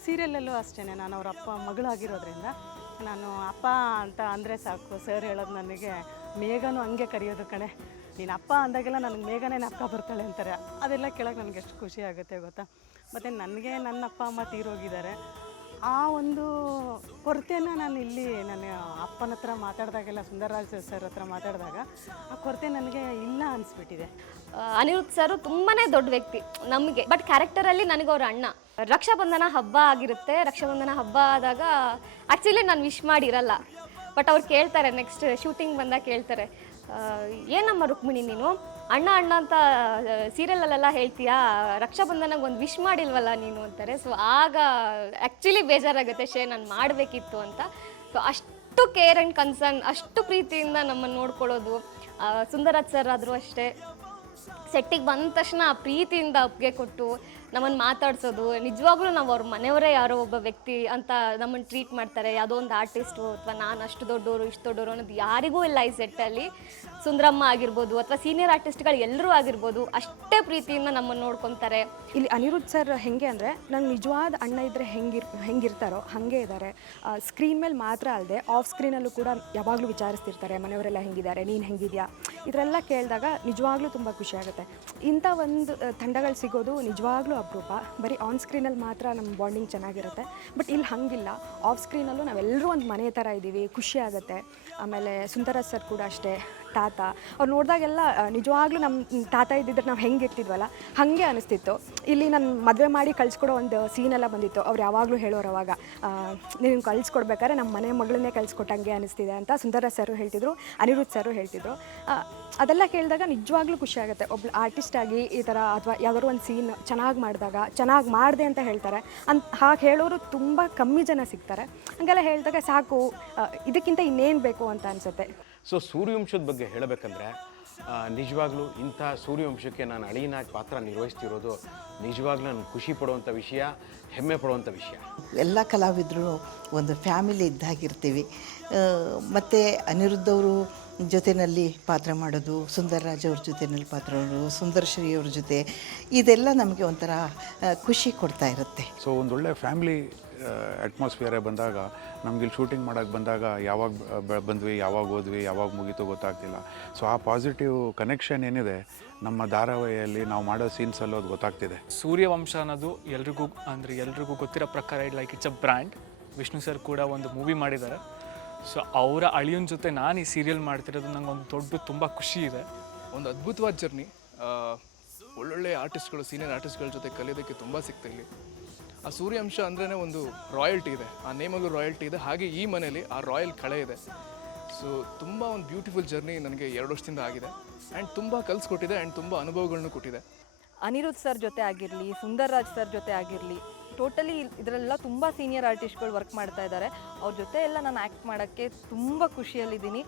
ಸೀರಿಯಲಲ್ಲೂ ಅಷ್ಟೇ ನಾನು ಅವ್ರ ಅಪ್ಪ ಮಗಳಾಗಿರೋದ್ರಿಂದ ನಾನು ಅಪ್ಪ ಅಂತ ಅಂದರೆ ಸಾಕು ಸರ್ ಹೇಳೋದು ನನಗೆ ಮೇಘನೂ ಹಂಗೆ ಕರೆಯೋದು ಕಣೆ, ನೀನು ಅಪ್ಪ ಅಂದಾಗೆಲ್ಲ ನನಗೆ ಮೇಘನೇ ಜ್ಞಾಪಕ ಬರ್ತಾಳೆ ಅಂತಾರೆ. ಅದೆಲ್ಲ ಕೇಳೋಕೆ ನನಗೆ ಎಷ್ಟು ಖುಷಿ ಆಗುತ್ತೆ ಗೊತ್ತಾ. ಮತ್ತು ನನಗೆ ನನ್ನ ಅಪ್ಪ ಅಮ್ಮ ತೀರೋಗಿದ್ದಾರೆ. ಆ ಒಂದು ಕೊರತೆನ ನಾನು ಇಲ್ಲಿ ನನ್ನ ಅಪ್ಪನ ಹತ್ರ ಮಾತಾಡಿದಾಗೆಲ್ಲ, ಸುಂದರರಾಜ್ ಸರ್ ಹತ್ರ ಮಾತಾಡಿದಾಗ ಆ ಕೊರತೆ ನನಗೆ ಇಲ್ಲ ಅನಿಸ್ಬಿಟ್ಟಿದೆ. ಅನಿರುದ್ಧ್ ಸರ್ ತುಂಬಾ ದೊಡ್ಡ ವ್ಯಕ್ತಿ ನಮಗೆ, ಬಟ್ ಕ್ಯಾರೆಕ್ಟರಲ್ಲಿ ನನಗೆ ಅವ್ರ ಅಣ್ಣ. ರಕ್ಷಾಬಂಧನ ಹಬ್ಬ ಆಗಿರುತ್ತೆ. ರಕ್ಷಾಬಂಧನ ಹಬ್ಬ ಆದಾಗ ಆ್ಯಕ್ಚುಲಿ ನಾನು ವಿಶ್ ಮಾಡಿರಲ್ಲ, ಬಟ್ ಅವ್ರು ಕೇಳ್ತಾರೆ, ನೆಕ್ಸ್ಟ್ ಶೂಟಿಂಗ್ ಬಂದಾಗ ಕೇಳ್ತಾರೆ, ಏನಮ್ಮ ರುಕ್ಮಿಣಿ ನೀನು ಅಣ್ಣ ಅಣ್ಣ ಅಂತ ಸೀರಿಯಲಲ್ಲೆಲ್ಲ ಹೇಳ್ತೀಯಾ, ರಕ್ಷಾಬಂಧನಗೆ ಒಂದು ವಿಶ್ ಮಾಡಿಲ್ವಲ್ಲ ನೀನು ಅಂತಾರೆ. ಸೊ ಆಗ ಆ್ಯಕ್ಚುಲಿ ಬೇಜಾರಾಗುತ್ತೆ, ನಾನು ಮಾಡಬೇಕಿತ್ತು ಅಂತ. ಸೊ ಅಷ್ಟು ಕೇರ್ ಆ್ಯಂಡ್ ಕನ್ಸರ್ನ್, ಅಷ್ಟು ಪ್ರೀತಿಯಿಂದ ನಮ್ಮನ್ನು ನೋಡ್ಕೊಳ್ಳೋದು. ಸುಂದರಾಜ್ ಸರ್ ಆದರೂ ಅಷ್ಟೇ, ಸೆಟ್ಟಿಗೆ ಬಂದ ತಕ್ಷಣ ಆ ಪ್ರೀತಿಯಿಂದ ಒಪ್ಪಿಗೆ ಕೊಟ್ಟು ನಮ್ಮನ್ನು ಮಾತಾಡ್ಸೋದು. ನಿಜವಾಗ್ಲೂ ನಾವು ಅವ್ರ ಮನೆಯವರೇ ಯಾರೋ ಒಬ್ಬ ವ್ಯಕ್ತಿ ಅಂತ ನಮ್ಮನ್ನು ಟ್ರೀಟ್ ಮಾಡ್ತಾರೆ. ಯಾವುದೋ ಒಂದು ಆರ್ಟಿಸ್ಟು ಅಥವಾ ನಾನು ಅಷ್ಟು ದೊಡ್ಡವರು ಇಷ್ಟು ದೊಡ್ಡವರು ಅನ್ನೋದು ಯಾರಿಗೂ ಇಲ್ಲ ಈ ಸೆಟ್ಟಲ್ಲಿ. ಸುಂದರಮ್ಮ ಆಗಿರ್ಬೋದು ಅಥವಾ ಸೀನಿಯರ್ ಆರ್ಟಿಸ್ಟ್ಗಳು ಎಲ್ಲರೂ ಆಗಿರ್ಬೋದು, ಅಷ್ಟೇ ಪ್ರೀತಿಯಿಂದ ನಮ್ಮನ್ನು ನೋಡ್ಕೊತಾರೆ. ಇಲ್ಲಿ ಅನಿರುದ್ಧ್ ಸರ್ ಹೆಂಗೆ ಅಂದರೆ, ನಂಗೆ ನಿಜವಾದ ಅಣ್ಣ ಇದ್ದರೆ ಹೆಂಗಿರ್ತಾರೋ ಹಾಗೆ ಇದ್ದಾರೆ. ಸ್ಕ್ರೀನ್ ಮೇಲೆ ಮಾತ್ರ ಅಲ್ಲದೆ ಆಫ್ ಸ್ಕ್ರೀನಲ್ಲೂ ಕೂಡ ಯಾವಾಗಲೂ ವಿಚಾರಿಸ್ತಿರ್ತಾರೆ, ಮನೆಯವರೆಲ್ಲ ಹೆಂಗಿದ್ದಾರೆ, ನೀನು ಹೆಂಗಿದೆಯಾ, ಇದರೆಲ್ಲ ಕೇಳಿದಾಗ ನಿಜವಾಗ್ಲೂ ತುಂಬ ಖುಷಿಯಾಗುತ್ತೆ. ಇಂಥ ಒಂದು ತಂಡಗಳು ಸಿಗೋದು ನಿಜವಾಗ್ಲೂ ಅಪರೂಪ. ಬರೀ ಆನ್ ಸ್ಕ್ರೀನಲ್ಲಿ ಮಾತ್ರ ನಮ್ಮ ಬಾಂಡಿಂಗ್ ಚೆನ್ನಾಗಿರುತ್ತೆ, ಬಟ್ ಇಲ್ಲಿ ಹಾಗಿಲ್ಲ. ಆಫ್ ಸ್ಕ್ರೀನಲ್ಲೂ ನಾವೆಲ್ಲರೂ ಒಂದು ಮನೆ ಥರ ಇದ್ದೀವಿ, ಖುಷಿ ಆಗುತ್ತೆ. ಆಮೇಲೆ ಸುಂದರಾಜ್ ಸರ್ ಕೂಡ ಅಷ್ಟೇ, ತಾತ ಅವ್ರು ನೋಡಿದಾಗೆಲ್ಲ ನಿಜವಾಗ್ಲೂ ನಮ್ಮ ತಾತ ಇದ್ದಿದ್ರೆ ನಾವು ಹೆಂಗೆ ಇರ್ತಿದ್ವಲ್ಲ ಹಾಗೆ ಅನಿಸ್ತಿತ್ತು. ಇಲ್ಲಿ ನಾನು ಮದುವೆ ಮಾಡಿ ಕಳಿಸ್ಕೊಡೋ ಒಂದು ಸೀನೆಲ್ಲ ಬಂದಿತ್ತು. ಅವ್ರು ಯಾವಾಗಲೂ ಹೇಳೋರು ಅವಾಗ, ನೀನು ಕಳಿಸ್ಕೊಡ್ಬೇಕಾದ್ರೆ ನಮ್ಮ ಮನೆ ಮಗಳನ್ನೇ ಕಳಿಸ್ಕೊಟ್ಟಂಗೆ ಅನಿಸ್ತಿದೆ ಅಂತ ಸುಂದರಾಜ್ ಸರು ಹೇಳ್ತಿದ್ರು, ಅನಿರುದ್ಧ್ ಸರು ಹೇಳ್ತಿದ್ರು. ಅದೆಲ್ಲ ಕೇಳಿದಾಗ ನಿಜವಾಗ್ಲೂ ಖುಷಿ ಆಗುತ್ತೆ. ಒಬ್ಳು ಆರ್ಟಿಸ್ಟ್ ಆಗಿ ಈ ಥರ ಅಥವಾ ಯಾವ್ದಾದ್ರು ಒಂದು ಸೀನ್ ಚೆನ್ನಾಗಿ ಮಾಡಿದಾಗ ಚೆನ್ನಾಗಿ ಮಾಡಿದೆ ಅಂತ ಹೇಳ್ತಾರೆ. ಹಾಗೆ ಹೇಳೋರು ತುಂಬ ಕಮ್ಮಿ ಜನ ಸಿಗ್ತಾರೆ. ಹಾಗೆಲ್ಲ ಹೇಳಿದಾಗ ಸಾಕು, ಇದಕ್ಕಿಂತ ಇನ್ನೇನು ಬೇಕು ಅಂತ ಅನಿಸುತ್ತೆ. ಸೊ ಸೂರ್ಯವಂಶದ ಬಗ್ಗೆ ಹೇಳಬೇಕಂದ್ರೆ ನಿಜವಾಗ್ಲೂ ಇಂಥ ಸೂರ್ಯವಂಶಕ್ಕೆ ನಾನು ಅಳಿಯನಾಗಿ ಪಾತ್ರ ನಿರ್ವಹಿಸ್ತಿರೋದು ನಿಜವಾಗ್ಲೂ ನಾನು ಖುಷಿ ಪಡುವಂಥ ವಿಷಯ, ಹೆಮ್ಮೆ ಪಡುವಂಥ ವಿಷಯ. ಎಲ್ಲ ಕಲಾವಿದರು ಒಂದು ಫ್ಯಾಮಿಲಿ ಇದ್ದಾಗಿರ್ತೀವಿ. ಮತ್ತು ಅನಿರುದ್ಧ್ ಅವರು ಜೊತೆಯಲ್ಲಿ ಪಾತ್ರ ಮಾಡೋದು, ಸುಂದರರಾಜ್ ಅವ್ರ ಜೊತೆಯಲ್ಲಿ ಪಾತ್ರ ಮಾಡೋದು, ಸುಂದರಶ್ರೀ ಅವ್ರ ಜೊತೆ, ಇದೆಲ್ಲ ನಮಗೆ ಒಂಥರ ಖುಷಿ ಕೊಡ್ತಾ ಇರುತ್ತೆ. ಸೊ ಒಂದೊಳ್ಳೆ ಫ್ಯಾಮಿಲಿ ಅಟ್ಮಾಸ್ಫಿಯರೇ ಬಂದಾಗ ನಮ್ಗೆ ಇಲ್ಲಿ ಶೂಟಿಂಗ್ ಮಾಡೋಕ್ಕೆ ಬಂದಾಗ ಯಾವಾಗ ಬಂದ್ವಿ, ಯಾವಾಗ ಹೋದ್ವಿ, ಯಾವಾಗ ಮುಗೀತು ಗೊತ್ತಾಗ್ತಿಲ್ಲ. ಸೊ ಆ ಪಾಸಿಟಿವ್ ಕನೆಕ್ಷನ್ ಏನಿದೆ ನಮ್ಮ ಧಾರಾವಾಹಿಯಲ್ಲಿ ನಾವು ಮಾಡೋ ಸೀನ್ಸಲ್ಲೂ ಅದು ಗೊತ್ತಾಗ್ತಿದೆ. ಸೂರ್ಯವಂಶ ಅನ್ನೋದು ಎಲ್ರಿಗೂ ಗೊತ್ತಿರೋ ಪ್ರಕಾರ it's a brand. Vishnu sir ಕೂಡ ಒಂದು ಮೂವಿ ಮಾಡಿದ್ದಾರೆ. ಸೊ ಅವರ ಅಳಿಯನ ಜೊತೆ ನಾನು ಈ ಸೀರಿಯಲ್ ಮಾಡ್ತಿರೋದು ನಂಗೆ ಒಂದು ತುಂಬ ಖುಷಿ ಇದೆ. ಒಂದು ಅದ್ಭುತವಾದ ಜರ್ನಿ. ಒಳ್ಳೊಳ್ಳೆ ಆರ್ಟಿಸ್ಟ್ಗಳು, ಸೀನಿಯರ್ ಆರ್ಟಿಸ್ಟ್ಗಳ ಜೊತೆ ಕಲಿಯೋದಕ್ಕೆ ತುಂಬ ಸಿಗ್ತಾ ಇಲ್ಲಿ. ಆ ಸೂರ್ಯಾಂಶ ಅಂದ್ರೇ ಒಂದು ರಾಯಲ್ಟಿ ಇದೆ, ಆ ನೇಮಲ್ಲೂ ರಾಯಲ್ಟಿ ಇದೆ, ಹಾಗೆ ಈ ಮನೇಲಿ ಆ ರಾಯಲ್ ಕಳೆ ಇದೆ. ಸೊ ತುಂಬ ಒಂದು ಬ್ಯೂಟಿಫುಲ್ ಜರ್ನಿ ನನಗೆ 2 ವರ್ಷದಿಂದ ಆಗಿದೆ. ಆ್ಯಂಡ್ ತುಂಬ ಕಲಿಸ್ಕೊಟ್ಟಿದೆ ಆ್ಯಂಡ್ ತುಂಬ ಅನುಭವಗಳನ್ನು ಕೊಟ್ಟಿದೆ. ಅನಿರುದ್ಧ್ ಸರ್ ಜೊತೆ ಆಗಿರಲಿ, ಸುಂದರ್ರಾಜ್ ಸರ್ ಜೊತೆ ಆಗಿರಲಿ, ಟೋಟಲಿ ಇದರೆಲ್ಲ ತುಂಬ ಸೀನಿಯರ್ ಆರ್ಟಿಸ್ಟ್ಗಳು ವರ್ಕ್ ಮಾಡ್ತಾ ಇದ್ದಾರೆ. ಅವ್ರ ಜೊತೆ ಎಲ್ಲ ನಾನು ಆ್ಯಕ್ಟ್ ಮಾಡೋಕ್ಕೆ ತುಂಬ ಖುಷಿಯಲ್ಲಿದ್ದೀನಿ.